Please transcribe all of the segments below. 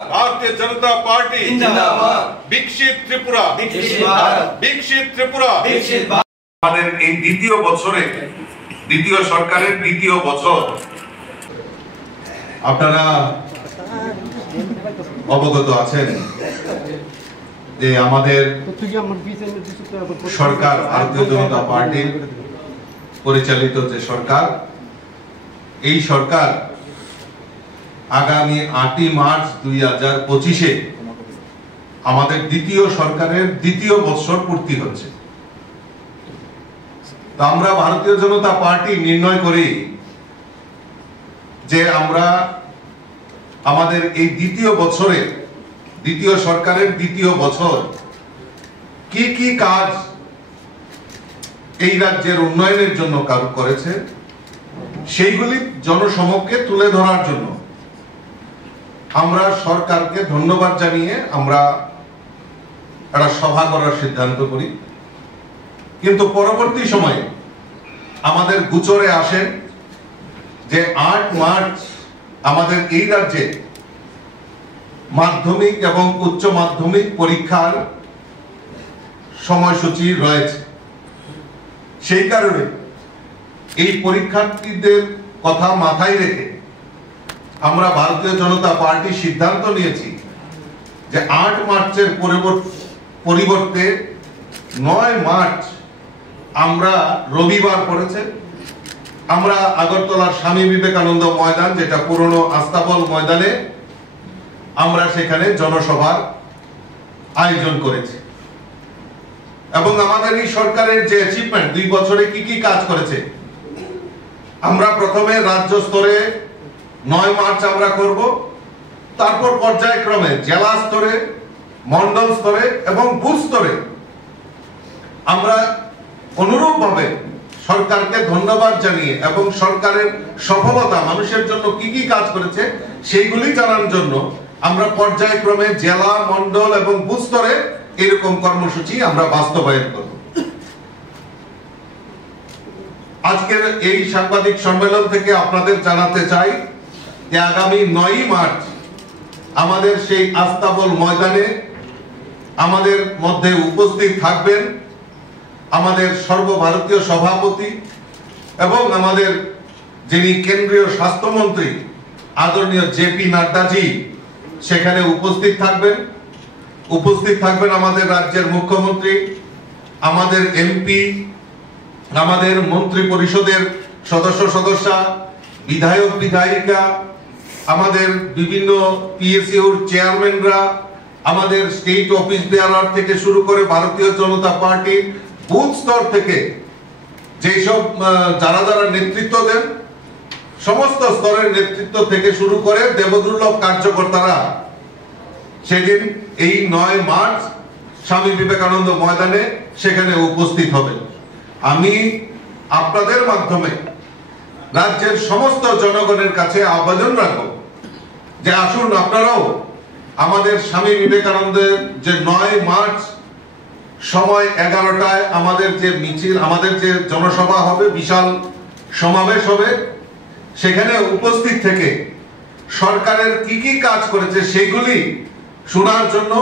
Bharatiya Janata party जिंदाबाद। विकसित त्रिपुरा विकसित त्रिपुरा। আমাদের এই দ্বিতীয় বছরে দ্বিতীয় সরকারের দ্বিতীয় বছর আপনারা অবগত আছেন যে আমাদের সরকার ভারতীয় জনতা পার্টি পরিচালিত যে সরকার, এই সরকার আগামী 8ই মার্চ 2025-এ আমাদের দ্বিতীয় সরকারের দ্বিতীয় বছর পূর্তি হচ্ছে। তো আমরা ভারতীয় জনতা পার্টি নির্ণয় করি যে আমরা আমাদের এই দ্বিতীয় বছরে দ্বিতীয় সরকারের দ্বিতীয় বছর কি কি কাজ এই রাজ্যের উন্নয়নের জন্য করেছে সেইগুলি জনসমক্ষে তুলে ধরার জন্য আমরা সরকারকে ধন্যবাদ জানিয়ে আমরা একটা সভা করার সিদ্ধান্ত করি। কিন্তু পরবর্তী সময়ে আমাদের গোচরে আসে যে 8 মার্চ আমাদের এই রাজ্যে মাধ্যমিক এবং উচ্চ মাধ্যমিক পরীক্ষার সময়সূচি রয়েছে। সেই কারণে এই পরীক্ষার্থীদের কথা মাথায় রেখে আমরা ভারতীয় জনতা পার্টি সিদ্ধান্ত নিয়েছি যে 8 মার্চের পরিবর্তে 9 মার্চ আমরা রবিবার পড়েছে, আমরা আগরতলার স্বামী বিবেকানন্দ ময়দান, যেটা পুরনো আস্তাবল ময়দানে, আমরা সেখানে জনসভার আয়োজন করেছি। এবং আমাদের এই সরকারের যে অ্যাচিভমেন্ট 2 বছরে কি কি কাজ করেছে, আমরা প্রথমে রাজ্য স্তরে 9 মার্চ আমরা করব, তারপর পর্যায়ক্রমে জেলা স্তরে, মন্ডল স্তরে এবং বুথ স্তরে আমরা অনুরূপভাবে সরকারকে ধন্যবাদ জানিয়ে এবং সরকারের সফলতা মানুষের জন্য কি কি কাজ করেছে সেইগুলি জানার জন্য আমরা পর্যায়ক্রমে জেলা, মন্ডল এবং বুথ স্তরে এরকম কর্মসূচি আমরা বাস্তবায়ন করব। আজকের এই সাংবাদিক সম্মেলন থেকে আপনাদের জানাতে চাই যে আগামী 9ই মার্চ আমাদের সেই আস্তাবল ময়দানে আমাদের মধ্যে উপস্থিত থাকবেন আমাদের সর্বভারতীয় সভাপতি এবং আমাদের যিনি কেন্দ্রীয় স্বাস্থ্যমন্ত্রী আদরণীয় জেপি নাড্ডাজি সেখানে উপস্থিত থাকবেন আমাদের রাজ্যের মুখ্যমন্ত্রী, আমাদের এমপি, আমাদের মন্ত্রী পরিষদের সদস্যা, বিধায়ক বিধায়িকা, আমাদের বিভিন্ন পিএসইউর চেয়ারম্যানরা, আমাদের স্টেট অফিস বেয়ারার থেকে শুরু করে ভারতীয় জনতা পার্টি বুথ স্তর থেকে যেসব যারা নেতৃত্ব দেন সমস্ত স্তরের নেতৃত্ব থেকে শুরু করে দেবদুর্লভ কার্যকর্তারা সেদিন এই 9 মার্চ স্বামী বিবেকানন্দ ময়দানে সেখানে উপস্থিত হবেন। আমি আপনাদের মাধ্যমে রাজ্যের সমস্ত জনগণের কাছে আবেদন রাখব যে আসুন আপনারাও আমাদের স্বামী বিবেকানন্দের যে 9 মার্চ সময় 11টায় আমাদের যে মিছিল, আমাদের যে জনসভা হবে, বিশাল সমাবেশ হবে, সেখানে উপস্থিত থেকে সরকারের কি কি কাজ করেছে সেগুলি শোনার জন্য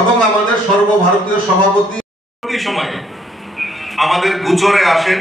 এবং আমাদের সর্বভারতীয় সভাপতি সময়ে আমাদের গোচরে আসেন